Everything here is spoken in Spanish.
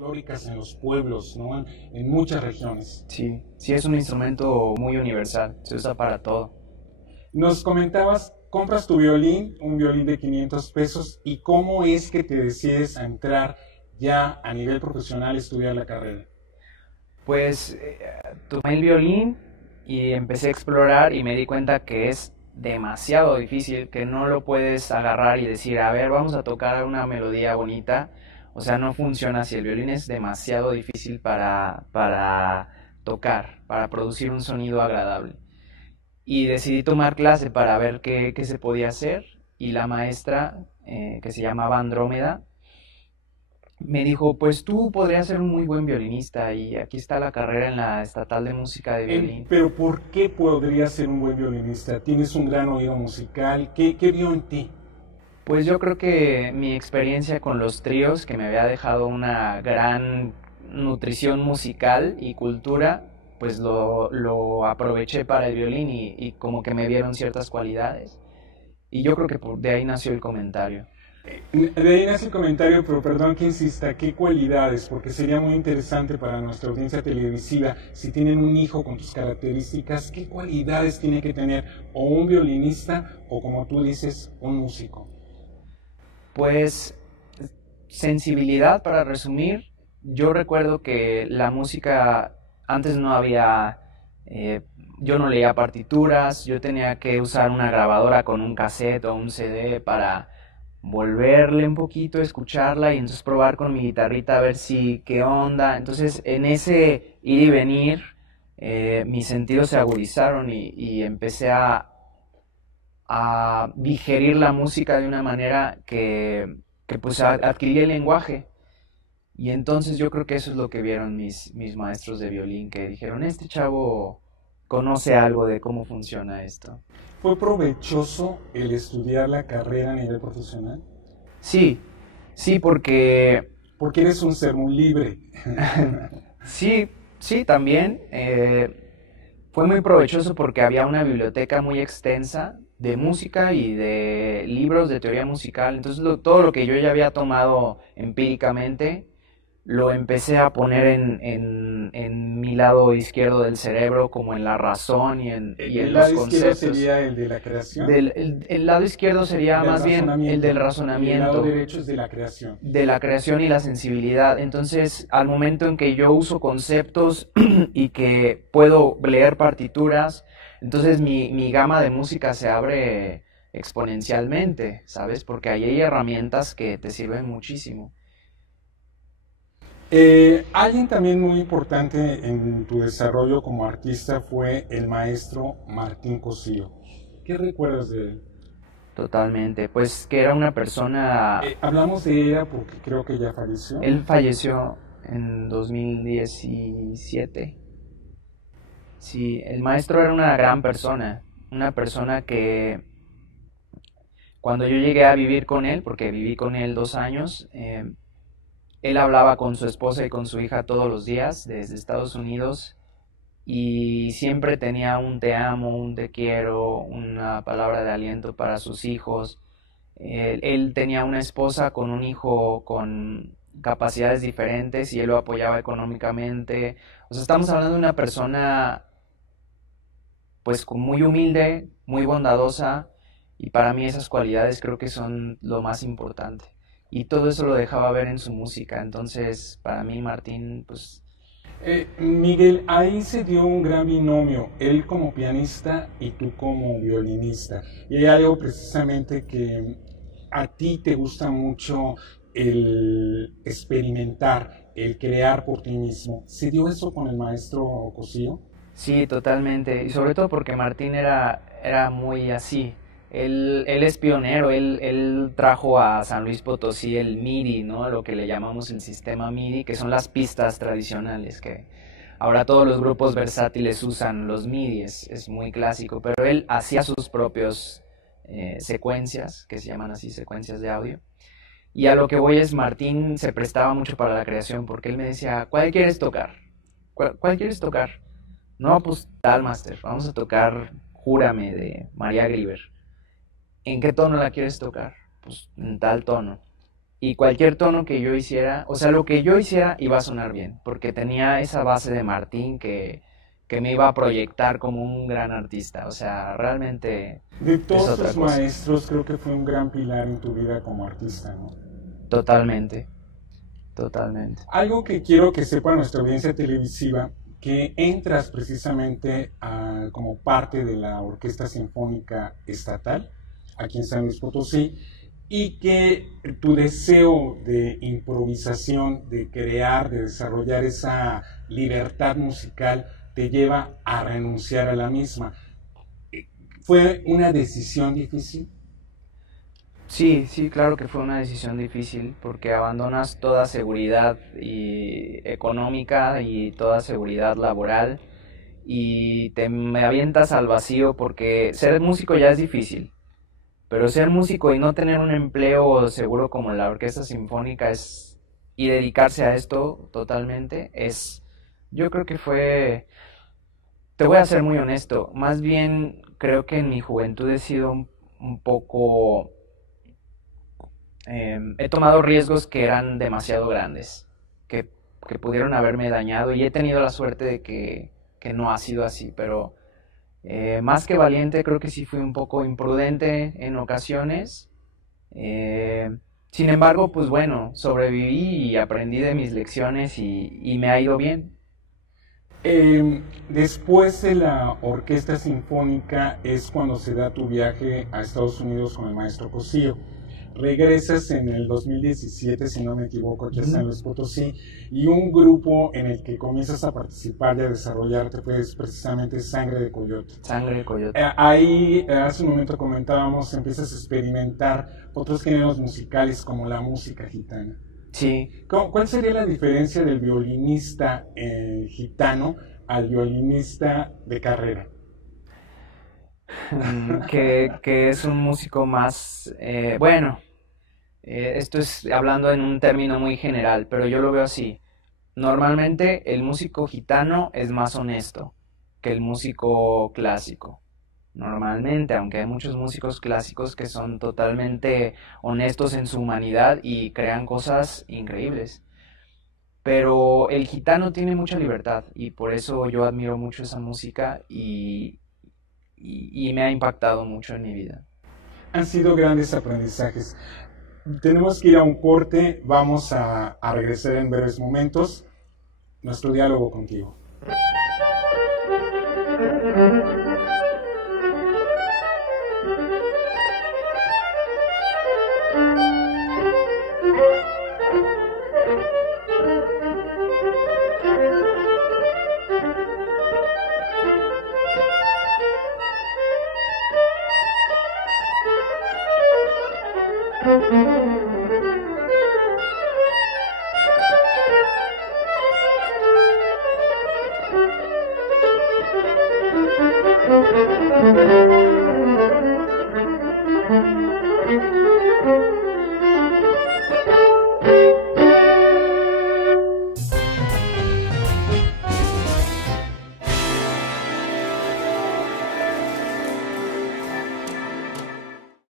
folclóricas en los pueblos, ¿no? En muchas regiones. Sí, sí es un instrumento muy universal, se usa para todo. Nos comentabas, compras tu violín, un violín de 500 pesos, y cómo es que te decides a entrar ya a nivel profesional a estudiar la carrera. Pues tomé el violín y empecé a explorar y me di cuenta que es demasiado difícil, que no lo puedes agarrar y decir, a ver, vamos a tocar una melodía bonita. O sea, no funciona así. El violín es demasiado difícil para tocar, para producir un sonido agradable. Y decidí tomar clase para ver qué se podía hacer. Y la maestra, que se llamaba Andrómeda, me dijo, pues tú podrías ser un muy buen violinista y aquí está la carrera en la Estatal de Música de Violín. Pero ¿por qué podrías ser un buen violinista? ¿Tienes un gran oído musical? ¿Qué vio en ti? Pues yo creo que mi experiencia con los tríos, que me había dejado una gran nutrición musical y cultura, pues lo aproveché para el violín y como que me vieron ciertas cualidades. Y yo creo que de ahí nació el comentario. De ahí nace el comentario, pero perdón que insista, ¿qué cualidades? Porque sería muy interesante para nuestra audiencia televisiva, si tienen un hijo con tus características, ¿qué cualidades tiene que tener o un violinista o, como tú dices, un músico? Pues sensibilidad, para resumir. Yo recuerdo que la música antes no había, eh, yo no leía partituras, yo tenía que usar una grabadora con un cassette o un CD para volverle un poquito, escucharla y entonces probar con mi guitarrita a ver si qué onda. Entonces en ese ir y venir mis sentidos se agudizaron y empecé a digerir la música de una manera que pues adquirí el lenguaje. Y entonces yo creo que eso es lo que vieron mis maestros de violín, que dijeron, este chavo conoce algo de cómo funciona esto. ¿Fue provechoso el estudiar la carrera a nivel profesional? Sí, sí, porque Porque eres un ser muy libre. sí, sí, también fue muy provechoso porque había una biblioteca muy extensa de música y de libros de teoría musical. Entonces todo lo que yo ya había tomado empíricamente lo empecé a poner en mi lado izquierdo del cerebro, como en la razón y en El los lado izquierdo conceptos. sería el de la creación, El lado izquierdo sería del más bien el del razonamiento, y el lado razonamiento, derecho es de la creación. de la creación y la sensibilidad. Entonces, al momento en que yo uso conceptos y que puedo leer partituras, entonces mi gama de música se abre exponencialmente, ¿sabes? Porque ahí hay herramientas que te sirven muchísimo. Alguien también muy importante en tu desarrollo como artista fue el maestro Martín Cosío. ¿Qué recuerdas de él? Totalmente. Pues que era una persona. Hablamos de ella porque creo que ya falleció. Él falleció en 2017. Sí, el maestro era una persona que cuando yo llegué a vivir con él, porque viví con él 2 años, él hablaba con su esposa y con su hija todos los días desde Estados Unidos y siempre tenía un te amo, un te quiero, una palabra de aliento para sus hijos. Él tenía una esposa con un hijo con capacidades diferentes y él lo apoyaba económicamente. O sea, estamos hablando de una persona pues muy humilde, muy bondadosa y para mí esas cualidades creo que son lo más importante. Y todo eso lo dejaba ver en su música. Entonces, para mí Martín, pues Miguel, ahí se dio un gran binomio, él como pianista y tú como violinista. Y hay algo precisamente que a ti te gusta mucho, el experimentar, el crear por ti mismo. ¿Se dio eso con el maestro Cosío? sí, totalmente. Y sobre todo porque Martín era muy así. Él es pionero, él trajo a San Luis Potosí el MIDI, ¿no? Lo que le llamamos el sistema MIDI, que son las pistas tradicionales, que ahora todos los grupos versátiles usan los MIDI, es muy clásico, pero él hacía sus propios secuencias, que se llaman así, secuencias de audio. Y a lo que voy es, Martín se prestaba mucho para la creación, porque él me decía, ¿cuál quieres tocar? ¿Cuál quieres tocar? No, pues tal, Master, vamos a tocar Júrame de María Grieber. ¿En qué tono la quieres tocar? Pues en tal tono. y cualquier tono que yo hiciera, o sea, lo que yo hiciera iba a sonar bien, porque tenía esa base de Martín que me iba a proyectar como un gran artista, o sea, realmente De es todos otra tus cosa. maestros, creo que fue un gran pilar en tu vida como artista, ¿no? Totalmente, totalmente. Algo que quiero que sepa nuestra audiencia televisiva, que entras precisamente como parte de la Orquesta Sinfónica Estatal, aquí en San Luis Potosí, y que tu deseo de improvisación, de crear, de desarrollar esa libertad musical, te lleva a renunciar a la misma. ¿Fue una decisión difícil? Sí, sí, claro que fue una decisión difícil porque abandonas toda seguridad económica y toda seguridad laboral y te me avientas al vacío porque ser músico ya es difícil, pero ser músico y no tener un empleo seguro como la orquesta sinfónica es y dedicarse a esto totalmente es, yo creo que fue, te voy a ser muy honesto, más bien creo que en mi juventud he sido un poco he tomado riesgos que eran demasiado grandes, que, que pudieron haberme dañado y he tenido la suerte de que no ha sido así, pero más que valiente creo que sí fui un poco imprudente en ocasiones. Eh, Sin embargo, pues bueno, sobreviví y aprendí de mis lecciones y me ha ido bien. Después de la Orquesta Sinfónica es cuando se da tu viaje a Estados Unidos con el maestro Cosío. Regresas en el 2017, si no me equivoco, aquí a San Luis Potosí, y un grupo en el que comienzas a participar y a desarrollarte pues precisamente Sangre de Coyote. Sangre de coyote. Ahí, hace un momento comentábamos, empiezas a experimentar otros géneros musicales como la música gitana. Sí, ¿Cuál sería la diferencia del violinista gitano al violinista de carrera? que es un músico más, bueno, esto es hablando en un término muy general, pero yo lo veo así. Normalmente el músico gitano es más honesto que el músico clásico. Normalmente, aunque hay muchos músicos clásicos que son totalmente honestos en su humanidad y crean cosas increíbles. Pero el gitano tiene mucha libertad y por eso yo admiro mucho esa música y me ha impactado mucho en mi vida. Han sido grandes aprendizajes. Tenemos que ir a un corte, vamos a regresar en breves momentos. Nuestro diálogo contigo.